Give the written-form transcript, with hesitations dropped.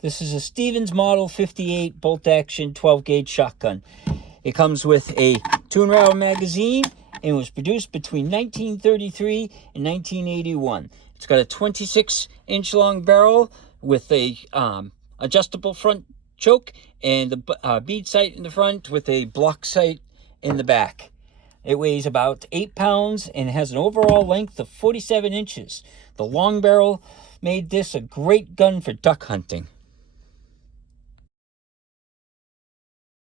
This is a Stevens Model 58 bolt-action 12-gauge shotgun. It comes with a 2-round magazine and was produced between 1933 and 1981. It's got a 26-inch long barrel with a adjustable front choke and a bead sight in the front with a block sight in the back. It weighs about 8 pounds and has an overall length of 47 inches. The long barrel made this a great gun for duck hunting.